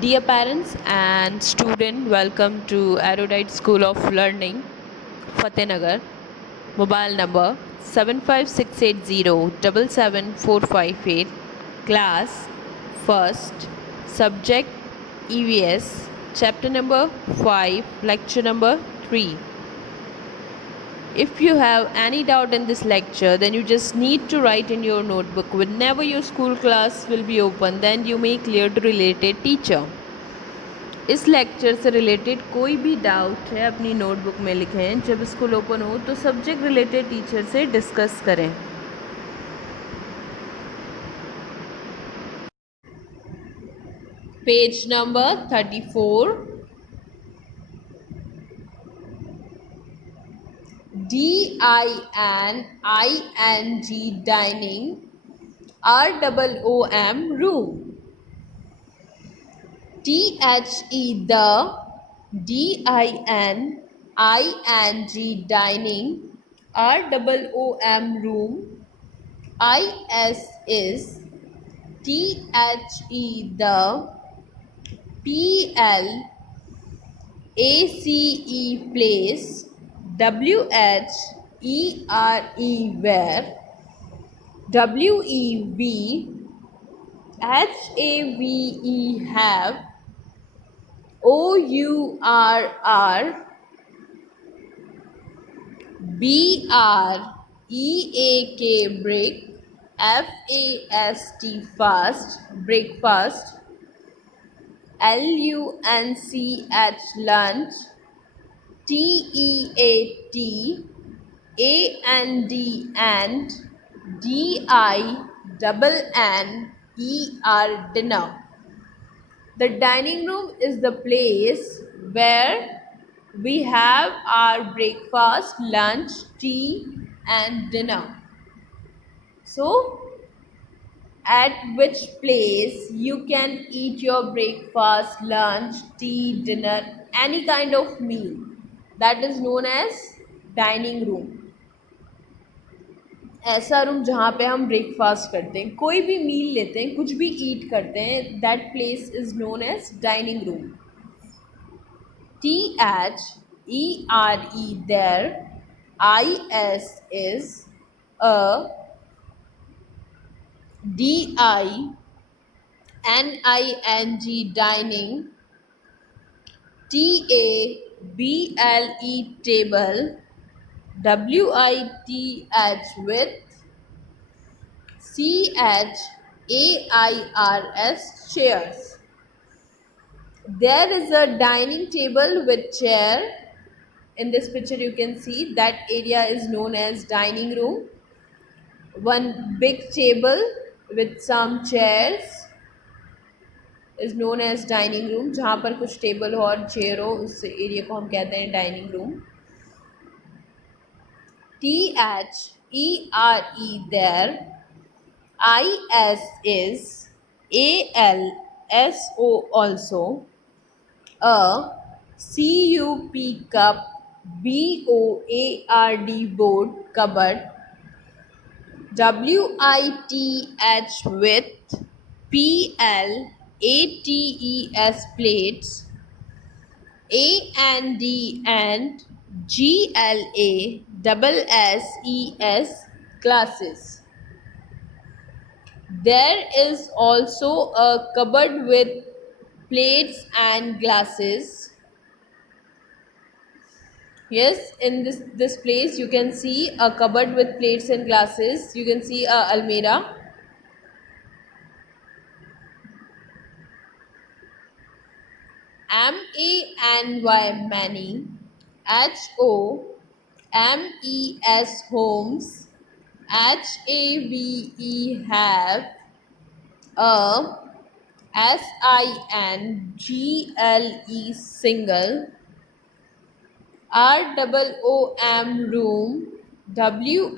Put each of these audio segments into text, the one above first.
Dear parents and student, welcome to Erudite School of Learning, Fatehnagar. Mobile number 75680 Class first. Subject EVS. Chapter number 5. Lecture number 3. If you have any doubt in this lecture, then you just need to write in your notebook. Whenever your school class will be open, then you may clear to related teacher. इस lecture से related कोई भी doubt है अपनी notebook में लिखें। जब school open हो तो सब्जेक्ट रिलेटेड टीचर से डिस्कस करें। Page number 34। DINING dining ROOM room THE DINING dining ROOM room is THE PLACE place WHERE where WEV have OURR BREAK break FAST fast breakfast LUNCH lunch TEAT AND and DINNER dinner. The dining room is the place where we have our breakfast, lunch, tea and dinner. So, at which place you can eat your breakfast, lunch, tea, dinner, any kind of meal. That is known as dining room. ऐसा room जहाँ पे हम breakfast करते हैं, कोई भी मील लेते हैं, कुछ भी ईट करते हैं, that place is known as dining room. THERE there, IS is a DINING dining TABLE table WITH with CHAIRS chairs. There is a dining table with chair. In this picture you can see that area is known as dining room. One big table with some chairs is known as dining room. जहाँ पर कुछ table हो और chair हो उस area को हम कहते हैं dining room. THERE there, IS is ALSO also, a CUP cup BOARD board cupboard WITH with PLATES plates AND and GLASSES glasses. There is also a cupboard with plates and glasses. Yes, in this place you can see a cupboard with plates and glasses. You can see a almirah. MANY many, HOMES homes, HAVE have, a SINGLE single, ROOM room, WITH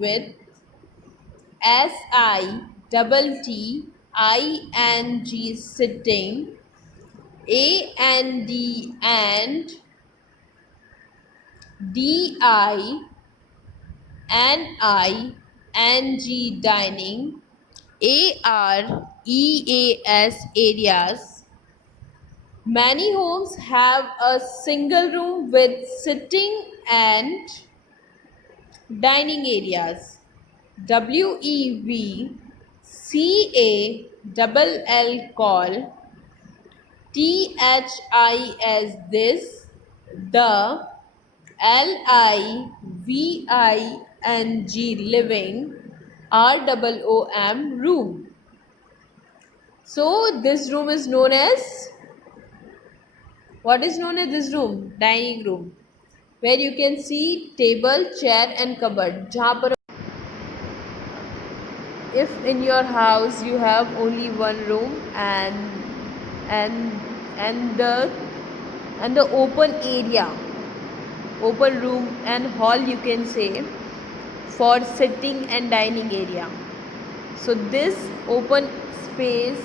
with SITTING sitting, AND and DINING dining, AREAS areas. Many homes have a single room with sitting and dining areas. WEVCALL call THIS this, the LIVING living, ROOM room. So this room is known as, what is known as this room? Dining room, where you can see table, chair and cupboard. जहाँ पर if in your house you have only one room and and the open area, open room and hall, you can say, for sitting and dining area. So this open space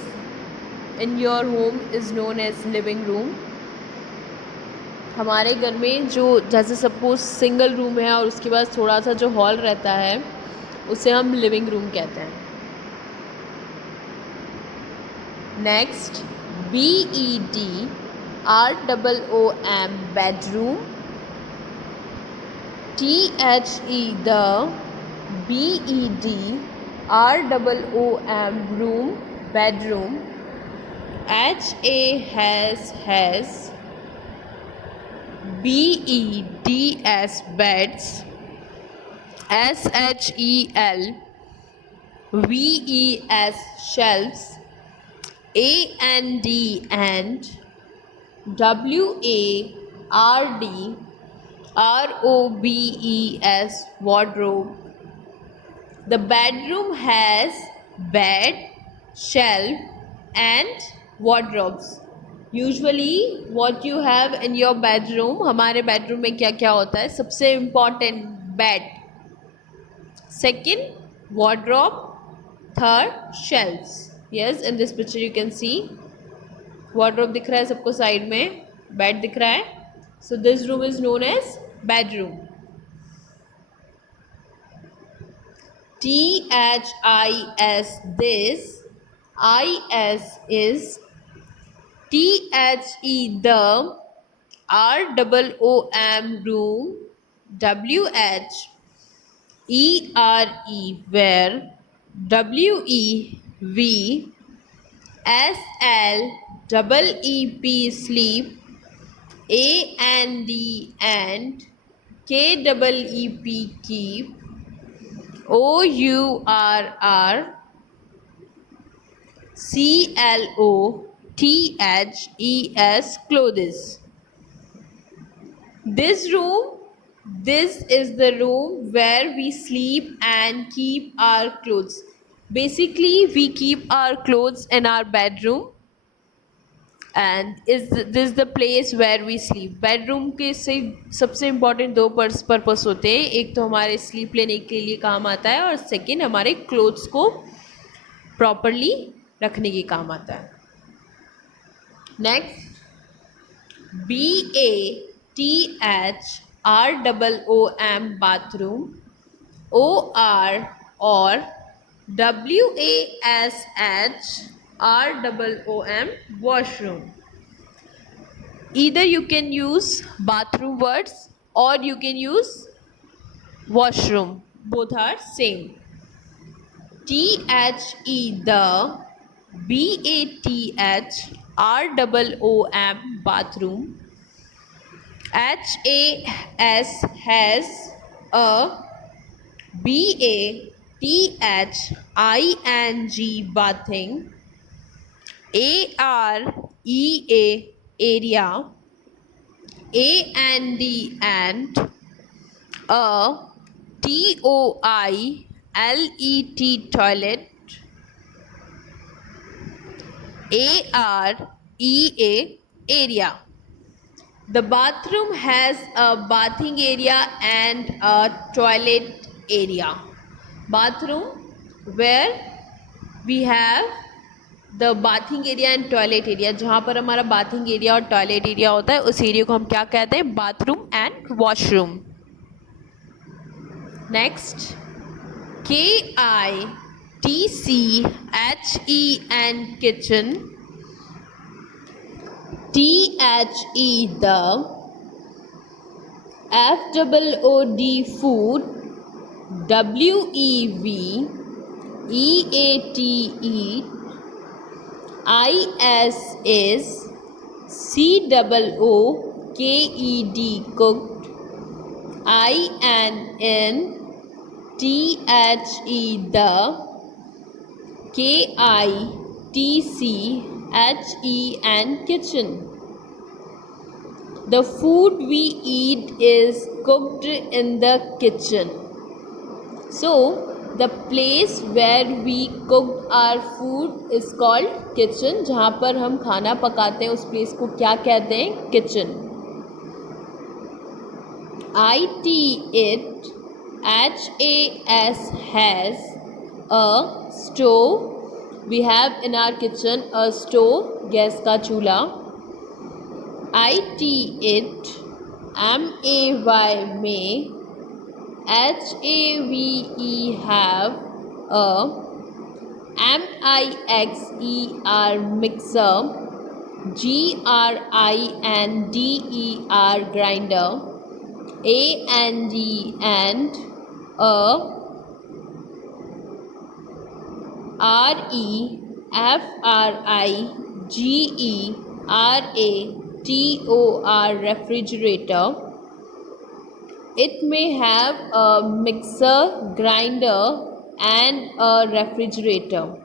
in your home is known as living room. हमारे घर में जो जैसे suppose single room है और उसके बाद थोड़ा सा जो हॉल रहता है उसे हम लिविंग रूम कहते हैं. Next, BEDROOM bedroom. THE the, BEDROOM room bedroom. HAS BEDS beds. SHEL VES shelves. and WARD wardrobe. The bedroom has bed, shelf and wardrobes. Usually what you have in your bedroom, हमारे bedroom में क्या क्या होता है? सबसे important bed, second wardrobe, third shelves. Yes, in this picture you can see wardrobe दिख रहा है सबको साइड में, bed दिख रहा है. So this room is known as bedroom. THIS this, IS is, THE the, ROOM room, WHERE where, WEV SLEEP sleep, and KEEP keep, OURR CLOTHES clothes. This is the room where we sleep and keep our clothes. Basically we keep our clothes in our bedroom and this the place where we sleep. Bedroom के से सबसे important दो purpose होते हैं. एक तो हमारे sleep लेने के लिए काम आता है और सेकंड हमारे क्लोथ्स को प्रॉपरली रखने के काम आता है. Next, BATHROOM bathroom, OR or WASHROOM washroom. Either you can use bathroom words or you can use washroom. Both are same. THE the, BATHROOM bathroom. HAS has a, BATHING bathing. AREA area. and, TOILET toilet. AREA area. The bathroom has a bathing area and a toilet area. Bathroom where we have the bathing area and toilet area. जहाँ पर हमारा bathing area और toilet area होता है उस area को हम क्या कहते हैं? Bathroom and washroom. Next, KING TCHEN kitchen, THE the, FOOD food, WEV EAT eat, IS COOKED cooked, INNTHE the, KITCHEN kitchen. The food we eat is cooked in the kitchen. So, the place where we cook our food is called kitchen. जहाँ पर हम खाना पकाते हैं उस place को क्या कहते हैं? Kitchen. IT it, HAS has a stove. We have in our kitchen a stove, gas का चूल्हा. IT it, MAY may, HAVE have a, MIXER mixer, GRINDER grinder, AND and, a, REFRIGERATOR refrigerator. It may have a mixer, grinder and a refrigerator.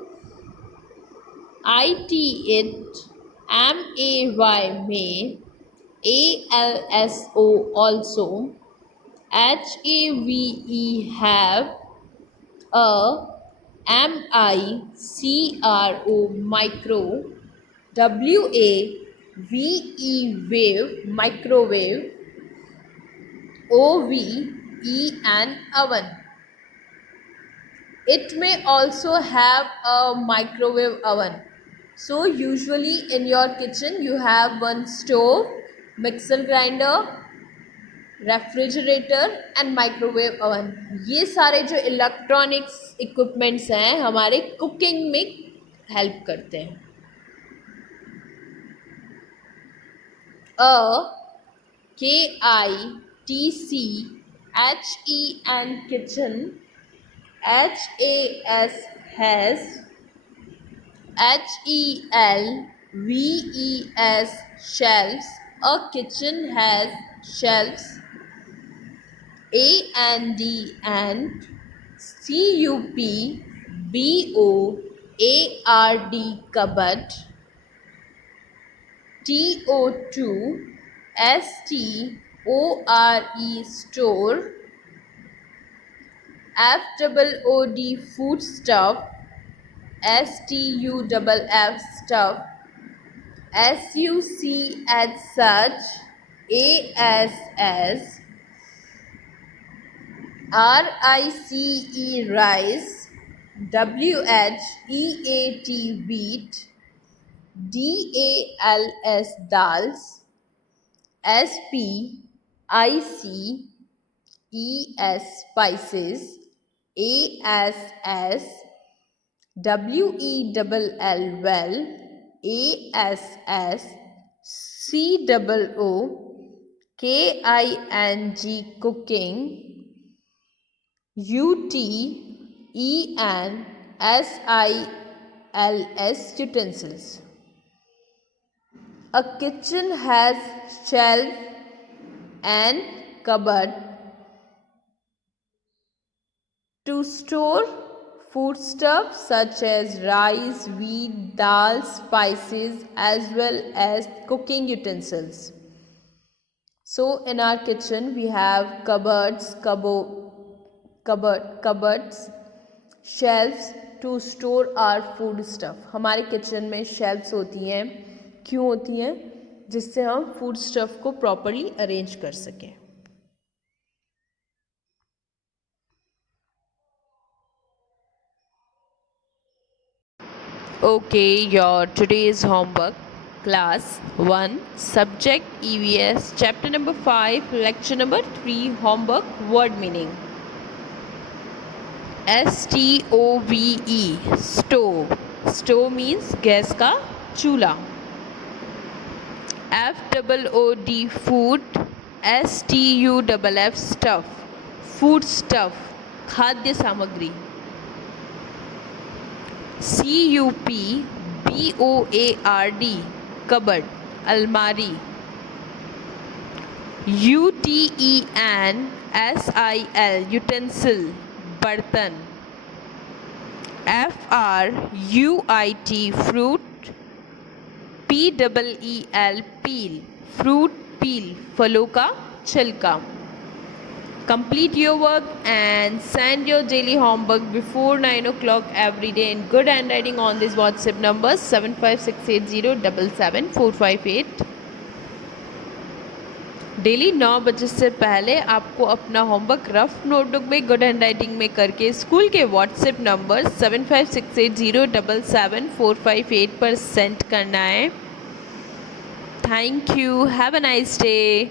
IT it, MAY may, ALSO also, HAVE have, a, MICRO micro, WAVE wave microwave, OVE an oven. It may also have a microwave oven. So usually in your kitchen you have one stove, mixer grinder, refrigerator and microwave oven. ये सारे जो electronics equipments हैं हमारे cooking में help करते हैं. KITCHEN kitchen, HAS has, HELVES shelves. A kitchen has shelves. AND and, CUPBOARD cupboard, TO2 STORE store, FOOD food stuff, STUFF stuff, SUCH such, ASS, RICE rice, WHEAT wheat, DALS dals, SPICES spices, ASS, WELL well, ASS, COOKING cooking, UTENSILS utensils. A kitchen has shelf and cupboard to store foodstuffs such as rice, wheat, dal, spices as well as cooking utensils. So in our kitchen we have cupboards, shelves to store our food stuff. हमारे kitchen में shelves होती हैं. क्यों होती हैं? जिससे हम food stuff को प्रॉपर्ली अरेंज कर सकें. Okay, your today's homework, class 1, subject EVS, chapter number 5, lecture number 3, homework, word meaning. STOVE stove. Stove means gas का चूल्हा. FOOD food. STUFF stuff. Food stuff. खाद्य सामग्री. CUPBOARD cupboard अलमारी. UTENSIL utensil बर्तन. FRUIT fruit. PEEL peel fruit peel फलों का छिलका. Complete your work and send your daily homework before 9 o'clock every day in good handwriting on this WhatsApp number 7568077458. Daily 9 बजे से पहले आपको अपना होमवर्क रफ नोटबुक में गुड हैंडराइटिंग में करके स्कूल के व्हाट्सएप नंबर 7568077458 पर सेंड करना है. Thank you. Have a nice day.